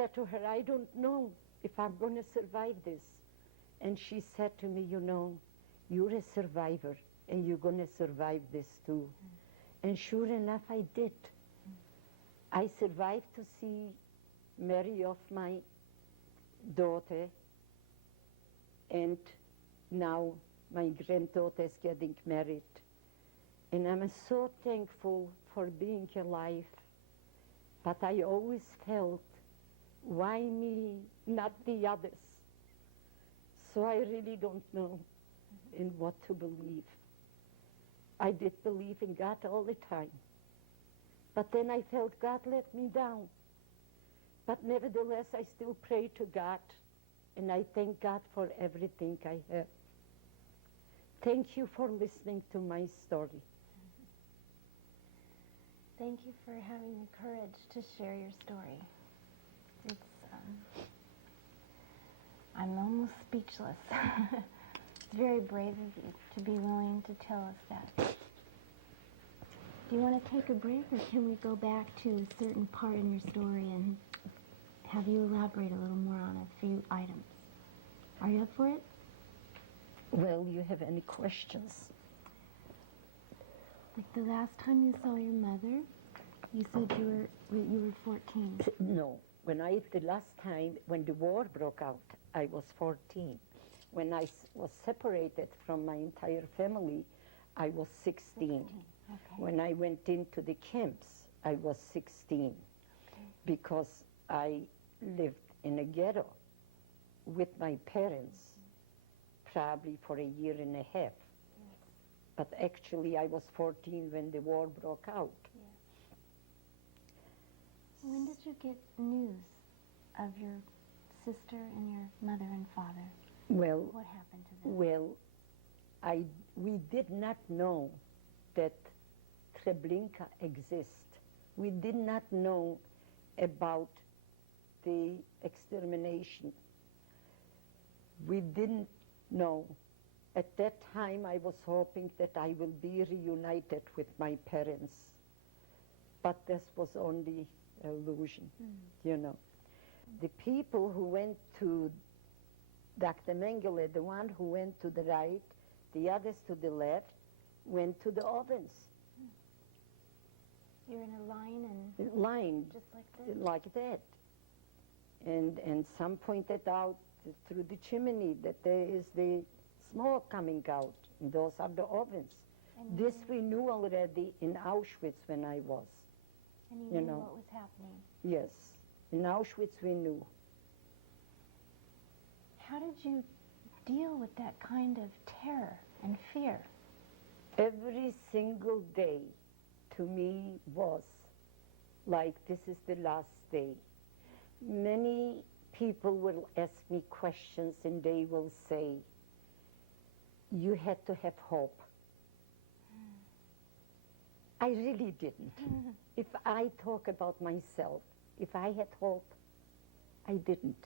said to her, I don't know if I'm going to survive this. And she said to me, you know, you're a survivor and you're going to survive this too. And sure enough, I did. I survived to see marry off my daughter, and now my granddaughter is getting married. And I'm so thankful for being alive. But I always felt, why me, not the others? So I really don't know in what to believe. I did believe in God all the time. But then I felt God let me down. But nevertheless, I still pray to God, and I thank God for everything I have. Thank you for listening to my story. Thank you for having the courage to share your story. I'm almost speechless. It's very brave of you to be willing to tell us that. Do you want to take a break, or can we go back to a certain part in your story and have you elaborate a little more on a few items? Are you up for it? Well, you have any questions? Like the last time you saw your mother, you said you were 14. No. The last time, when the war broke out, I was 14. When I was separated from my entire family, I was 16. Okay. When I went into the camps, I was 16. Okay. Because I lived in a ghetto with my parents, probably for a year and a half. Yes. But actually, I was 14 when the war broke out. Yes. When did you get news of your sister and your mother and father? Well, what happened to them? Well, we did not know that Treblinka exists. We did not know about the extermination. We didn't know. At that time, I was hoping that I will be reunited with my parents. But this was only illusion, you know. The people who went to Dr. Mengele, the one who went to the right, the others to the left, went to the ovens. You're in a line and... Line. Just like this? Like that. And some pointed out through the chimney that there is the smoke coming out, and those are the ovens. And This we knew already in Auschwitz when I was. And you knew know. what was happening. Yes. In Auschwitz we knew. How did you deal with that kind of terror and fear? Every single day to me was like, this is the last day. Many people will ask me questions and they will say, you had to have hope. I really didn't. If I talk about myself, if I had hope, I didn't.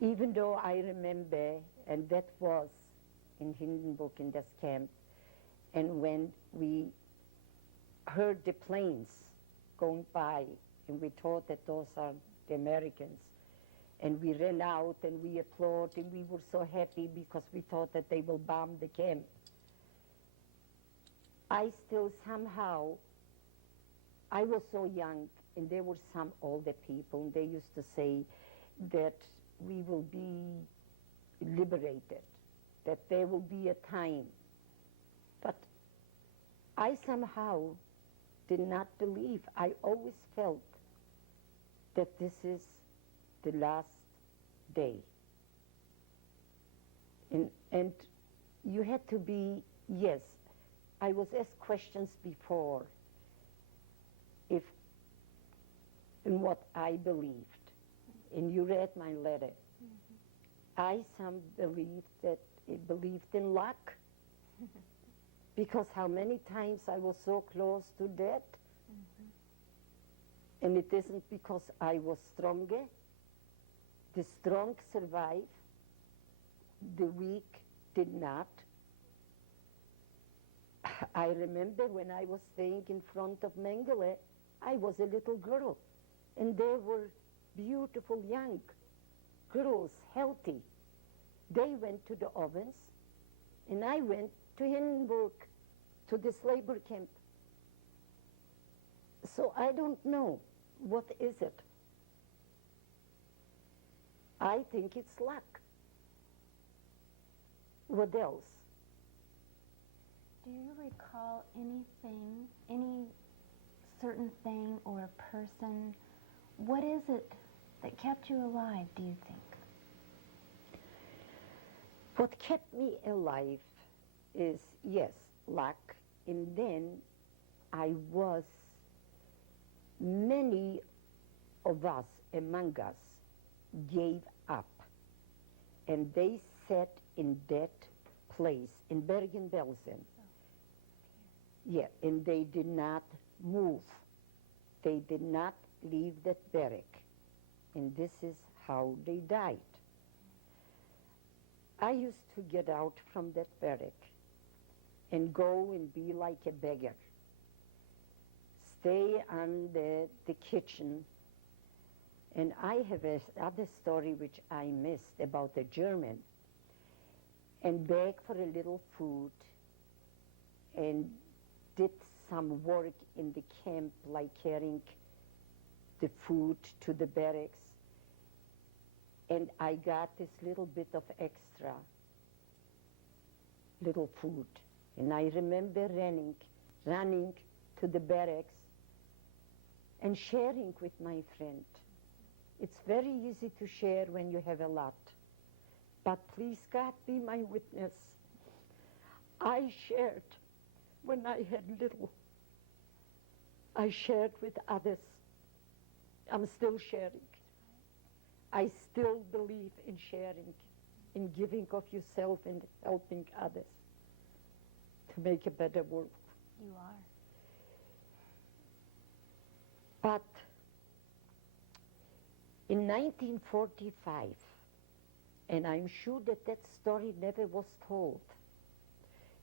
Even though I remember, and that was in Hindenburg in this camp, and when we heard the planes going by, and we thought that those are the Americans, and we ran out and we applauded, and we were so happy because we thought that they will bomb the camp. I still somehow, I was so young, and there were some older people, and they used to say that we will be liberated, that there will be a time. But I somehow did not believe. I always felt that this is the last day. And you had to be, yes, I was asked questions before if in what I believed. And you read my letter. I believed in luck. Because how many times I was so close to death. And it isn't because I was stronger. The strong survive. The weak did not. I remember when I was staying in front of Mengele, I was a little girl. And there were beautiful young girls, healthy. They went to the ovens, and I went to Hindenburg, to this labor camp. So I don't know, what is it? I think it's luck. What else? Do you recall anything, any certain thing or person? What is it that kept you alive, do you think? What kept me alive is, yes, luck. And then many of us, among us, gave up. And they sat in that place, in Bergen-Belsen. Yeah, and they did not move. They did not leave that barrack. And this is how they died. I used to get out from that barrack and go and be like a beggar. Stay on the kitchen. And I have another story which I missed about a German, and beg for a little food and did some work in the camp, like carrying the food to the barracks. And I got this little bit of extra, little food. And I remember running to the barracks and sharing with my friend. It's very easy to share when you have a lot. But please, God, be my witness. I shared when I had little. I shared with others. I'm still sharing. I still believe in sharing, in giving of yourself and helping others to make a better world. You are. But in 1945, and I'm sure that story never was told,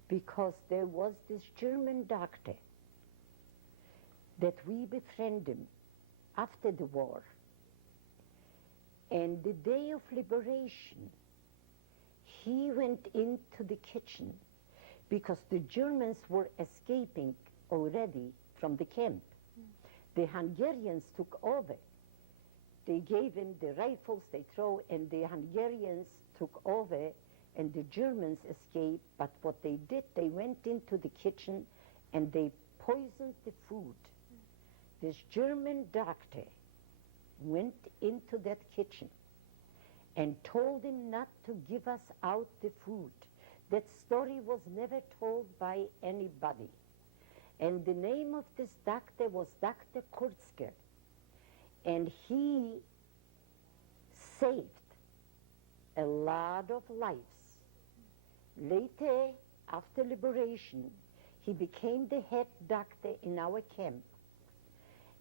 because there was this German doctor that we befriended after the war. And the day of liberation, he went into the kitchen because the Germans were escaping already from the camp. The Hungarians took over. They gave him the rifles they throw, and the Hungarians took over, and the Germans escaped. But what they did, they went into the kitchen and they poisoned the food. This German doctor went into that kitchen and told him not to give us out the food. That story was never told by anybody. And the name of this doctor was Dr. Kurzke. And he saved a lot of lives. Later, after liberation, he became the head doctor in our camp.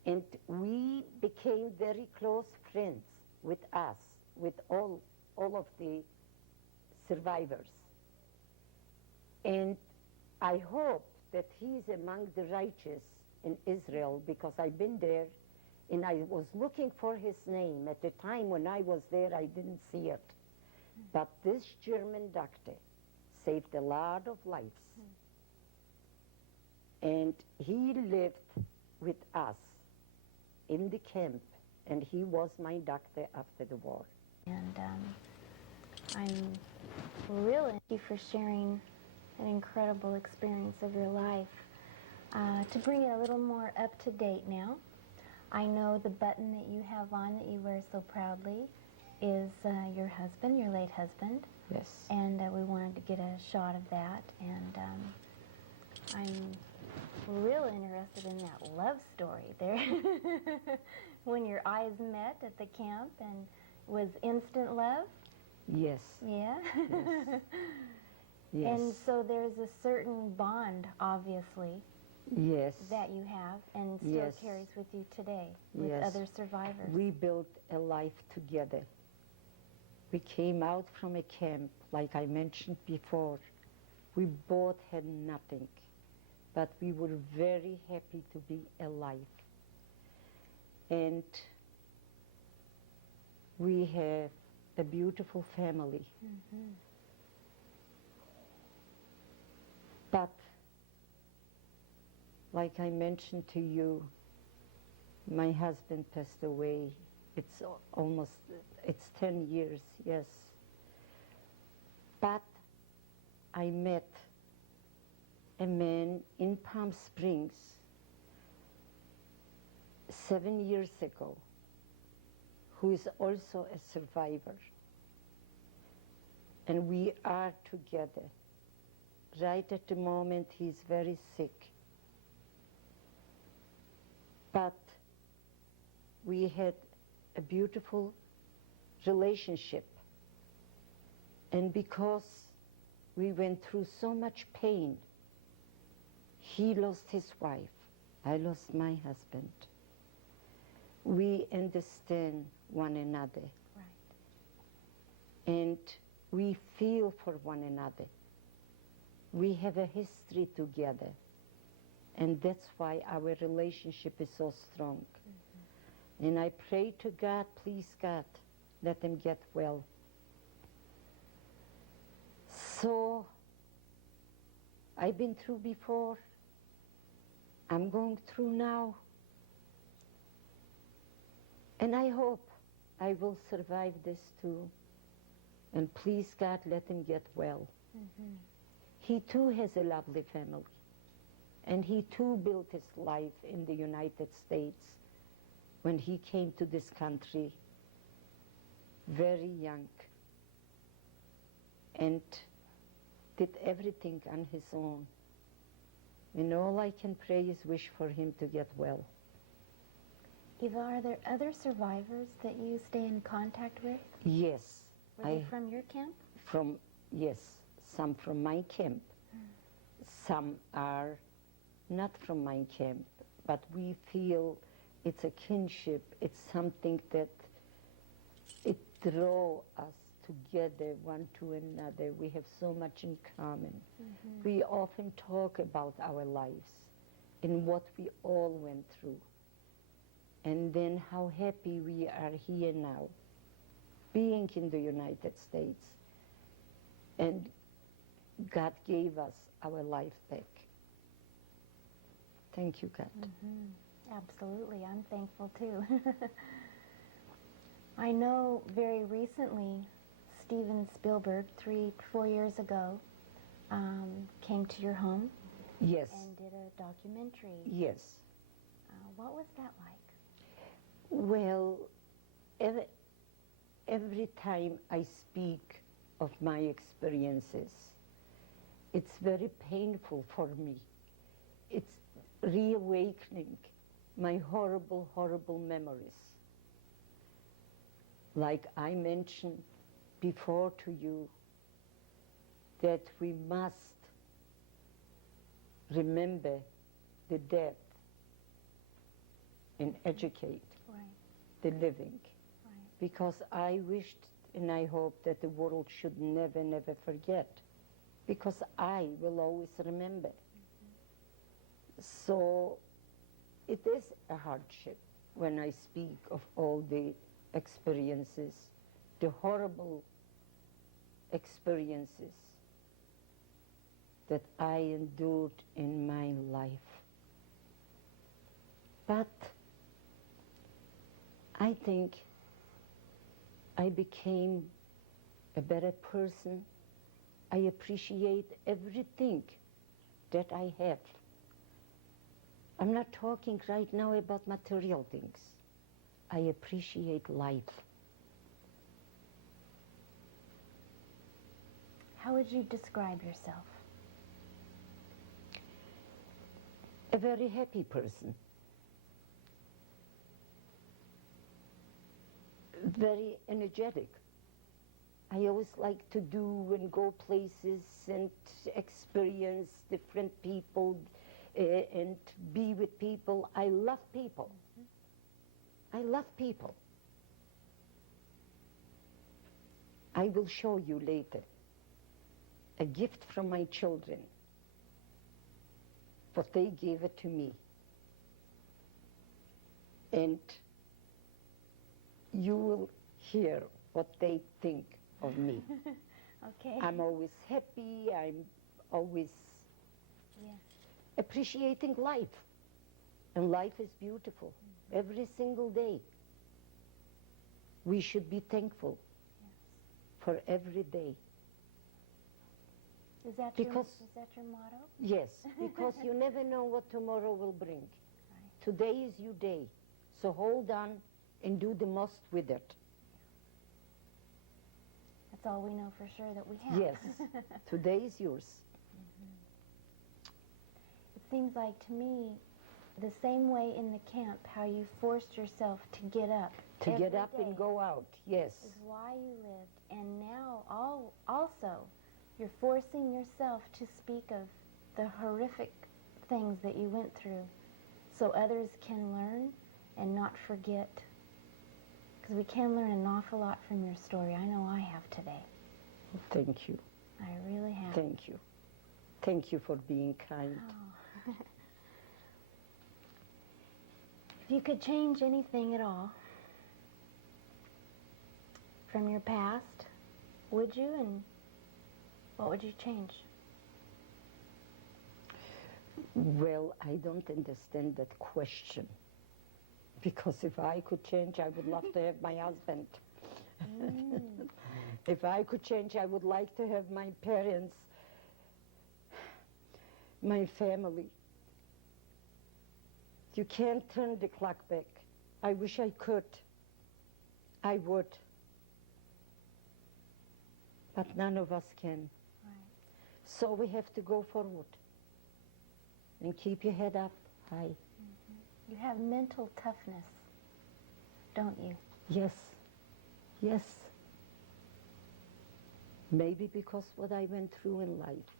And we became very close friends with us, with all of the survivors. And I hope that he's among the righteous in Israel, because I've been there and I was looking for his name. At the time when I was there, I didn't see it. But this German doctor saved a lot of lives. And he lived with us in the camp, and he was my doctor after the war. And I'm really thank you for sharing an incredible experience of your life. To bring it a little more up to date now, I know the button that you have on that you wear so proudly is your husband, your late husband. Yes. And we wanted to get a shot of that. And I'm real interested in that love story there. When your eyes met at the camp, and was instant love? Yes. Yeah? Yes. Yes. And so there's a certain bond, obviously, yes, that you have and still yes, carries with you today with yes, other survivors. We built a life together. We came out from a camp, like I mentioned before. We both had nothing, but we were very happy to be alive. And We have a beautiful family. Mm-hmm. But, like I mentioned to you, my husband passed away. It's almost, it's 10 years, yes. But I met a man in Palm Springs 7 years ago who is also a survivor. And we are together. Right at the moment, he's very sick. But we had a beautiful relationship. And because we went through so much pain, he lost his wife, I lost my husband. We understand one another. Right. And we feel for one another. We have a history together. And that's why our relationship is so strong. Mm-hmm. And I pray to God, please God, let him get well. So, I've been through before. I'm going through now. And I hope I will survive this too. And please God, let him get well. Mm-hmm. He too has a lovely family. And he too built his life in the United States when he came to this country very young and did everything on his own. And all I can pray is wish for him to get well. Eva, are there other survivors that you stay in contact with? Yes. Were they from your camp? Yes, some from my camp. Some are not from my camp, but we feel it's a kinship. It's something that it draws us together one to another. We have so much in common. Mm-hmm. We often talk about our lives and what we all went through. And then how happy we are here now, being in the United States. And God gave us our life back. Thank you, God. Mm-hmm. Absolutely, I'm thankful too. I know very recently Steven Spielberg, 3-4 years ago, came to your home. Yes. And did a documentary. Yes. What was that like? Well, every time I speak of my experiences, it's very painful for me. It's reawakening my horrible, horrible memories. Like I mentioned before to you, that we must remember the dead and educate the living. Right. Because I wished and I hope that the world should never, never forget. Because I will always remember. Mm-hmm. So it is a hardship when I speak of all the experiences, the horrible experiences that I endured in my life. But I think I became a better person. I appreciate everything that I have. I'm not talking right now about material things. I appreciate life. How would you describe yourself? A very happy person. Very energetic. I always like to do and go places and experience different people and be with people. I love people. Mm-hmm. I love people. I will show you later a gift from my children, but they gave it to me. And you will hear what they think of me. Okay. I'm always happy, I'm always Yes. appreciating life. And life is beautiful every single day. We should be thankful for every day. Is that Because- your motto? Yes, because you never know what tomorrow will bring. Right. Today is your day, so hold on and do the most with it. That's all we know for sure that we have. Yes, today is yours. It seems like to me, the same way in the camp, how you forced yourself to get up To every get up day and go out, yes. is why you lived. And now also, you're forcing yourself to speak of the horrific things that you went through so others can learn and not forget. Because we can learn an awful lot from your story. I know I have today. Thank you, I really have. thank you. Thank you for being kind. Oh. If you could change anything at all from your past, would you? And what would you change? Well, I don't understand that question. Because if I could change, I would love to have my husband. If I could change, I would like to have my parents, my family. You can't turn the clock back. I wish I could. I would. But none of us can. Right. So we have to go forward and keep your head up high. You have mental toughness, don't you? Yes, yes. Maybe because what I went through in life.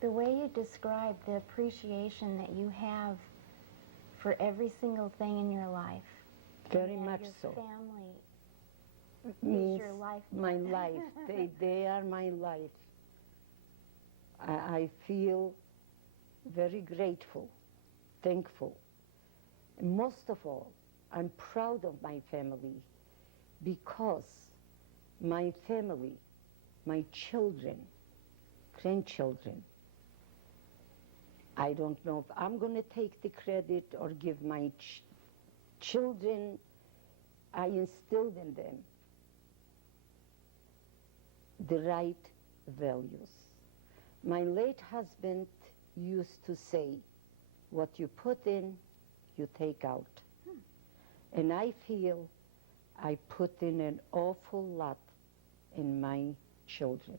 The way you describe the appreciation that you have for every single thing in your life. Very and that much your so. family Means is your life. my life. They are my life. I feel very grateful, thankful. And most of all, I'm proud of my family because my family, my children, grandchildren, I don't know if I'm going to take the credit or give my children, I instilled in them the right values. My late husband used to say, what you put in, you take out. And I feel I put in an awful lot in my children.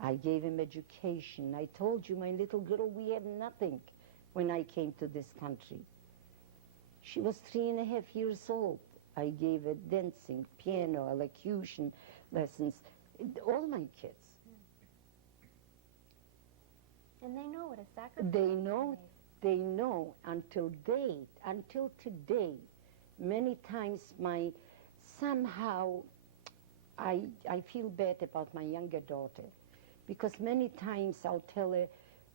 I gave him education. I told you, my little girl, we had nothing when I came to this country. She was 3.5 years old. I gave her dancing, piano, elocution lessons, all my kids. And they know what a sacrifice They know until today, many times somehow I feel bad about my younger daughter, because many times I'll tell her,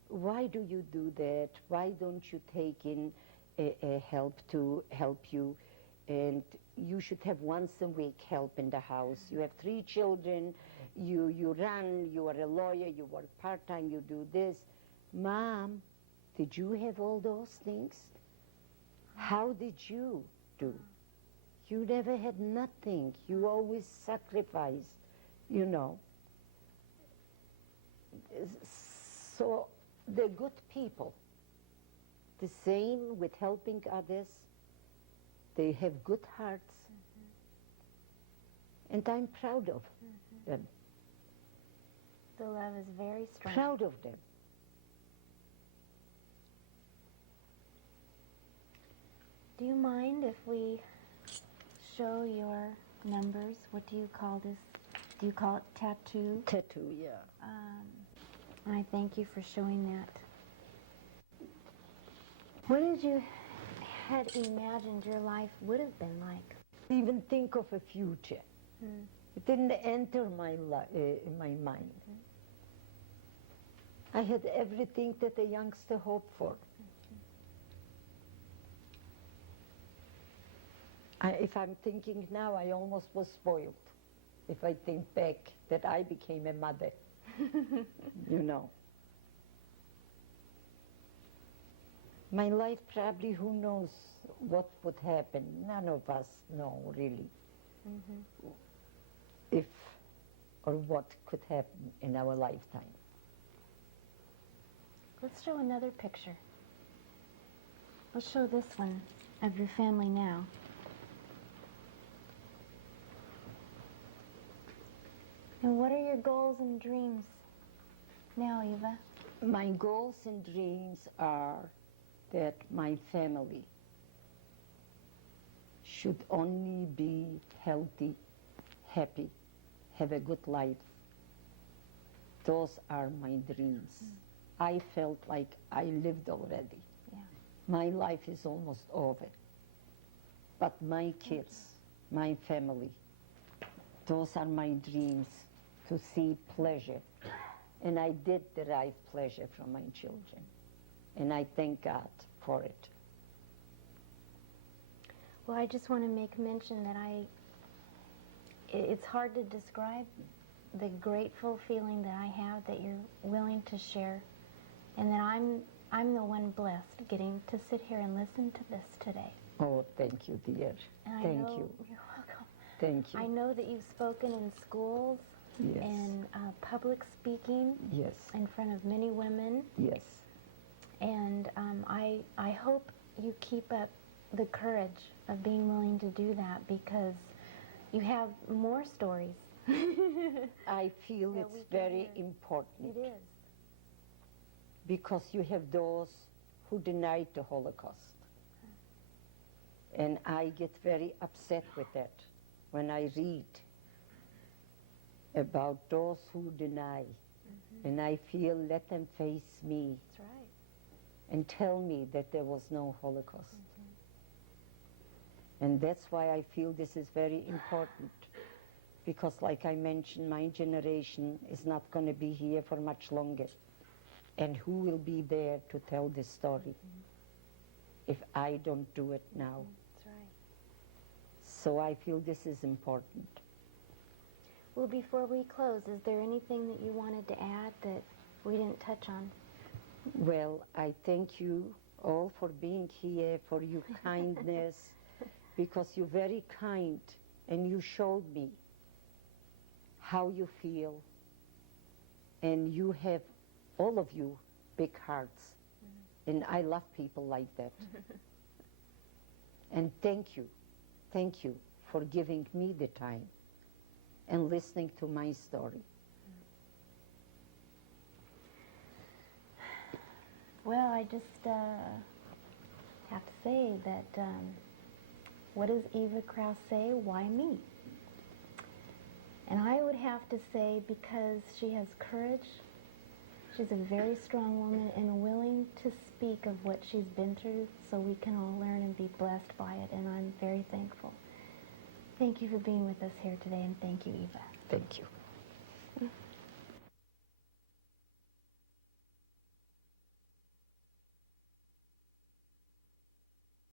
why do you do that? Why don't you take in a help to help you? And you should have once a week help in the house. You have 3 children, you run, you are a lawyer, you work part-time, you do this. Mom, did you have all those things? How did you do? You never had nothing. You always sacrificed, you know. So they're good people. The same with helping others. They have good hearts. And I'm proud of them. The love is very strong. Proud of them. Do you mind if we show your numbers? What do you call this? Do you call it tattoo? Tattoo, yeah. I thank you for showing that. What did you had imagined your life would have been like? Even think of a future. It didn't enter in my mind. I had everything that a youngster hoped for. If I'm thinking now, I almost was spoiled. If I think back that I became a mother, you know. My life probably, who knows what would happen. None of us know really if or what could happen in our lifetime. Let's show another picture. Let's show this one of your family now. And what are your goals and dreams now, Eva? My goals and dreams are that my family should only be healthy, happy, have a good life. Those are my dreams. I felt like I lived already. Yeah. My life is almost over. But my kids, my family, those are my dreams, to see pleasure. And I did derive pleasure from my children. And I thank God for it. Well, I just want to make mention that it's hard to describe the grateful feeling that I have that you're willing to share, and that I'm the one blessed getting to sit here and listen to this today. Oh, thank you, dear. And Thank I know, you. You're welcome. Thank you. I know that you've spoken in schools, Yes. and public speaking, Yes. in front of many women, Yes. and I hope you keep up the courage of being willing to do that, because you have more stories. I feel Yeah, it's we can very hear. important. It is. Because you have those who denied the Holocaust. And I get very upset with that when I read about those who deny. And I feel, let them face me That's right. and tell me that there was no Holocaust. And that's why I feel this is very important. Because like I mentioned, my generation is not going to be here for much longer. And who will be there to tell this story if I don't do it now? That's right. So I feel this is important. Well, before we close, is there anything that you wanted to add that we didn't touch on? Well, I thank you all for being here, for your kindness, because you're very kind and you showed me how you feel. And you have, all of you, big hearts. And I love people like that. And thank you for giving me the time and listening to my story. Well, I just have to say that, what does Eva Krause say? Why me? And I would have to say, because she has courage, she's a very strong woman and willing to speak of what she's been through so we can all learn and be blessed by it, and I'm very thankful. Thank you for being with us here today, and thank you, Eva. Thank you.